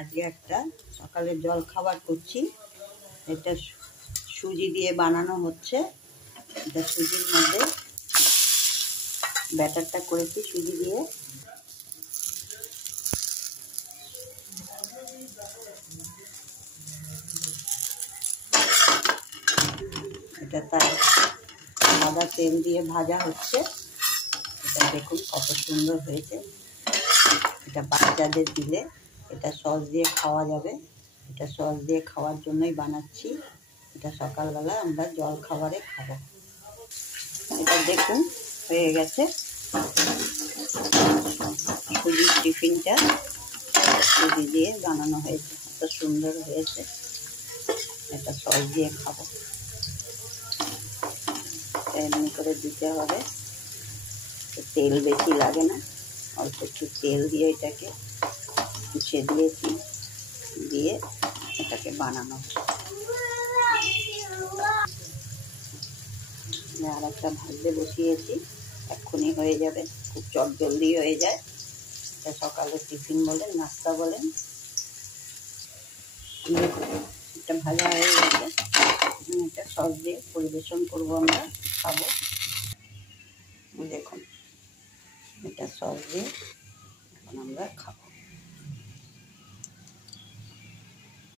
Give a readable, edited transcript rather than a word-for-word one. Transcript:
আজকে একটা সকালের জল খাবার করছি। এটা সুজি দিয়ে বানানো হচ্ছে। এটা সুজির মধ্যে ব্যাটারটা করেছি সুজি দিয়ে। এটা তার সাদা তেল দিয়ে ভাজা হচ্ছে। এটা দেখুন কত সুন্দর হয়েছে। এটা বাচ্চাদের দিলে এটা সস দিয়ে খাওয়া যাবে। এটা সস দিয়ে খাওয়ার জন্যই বানাচ্ছি। এটা সকালবেলা আমরা জল খাবারে খাবো। এটা দেখুন হয়ে গেছে সুজির টিফিনটা। সুজি দিয়ে বানানো হয়েছে, এত সুন্দর হয়েছে। এটা সস দিয়ে খাবো। এমনি করে দিতে হবে, তেল বেশি লাগে না, অল্প একটু তেল দিয়ে এটাকে মুছে দিয়েছি, দিয়ে এটাকে বানানো। আর একটা ভাজতে বসিয়েছি, এক্ষুনি হয়ে যাবে, খুব চটজলদি হয়ে যায়। এটা সকালের টিফিন বলেন, নাস্তা বলেন। এটা ভাজা হয়ে গেছে, এটা সস দিয়ে পরিবেশন করবো, আমরা খাবো। দেখুন এটা সস দিয়ে এখন আমরা খাবো।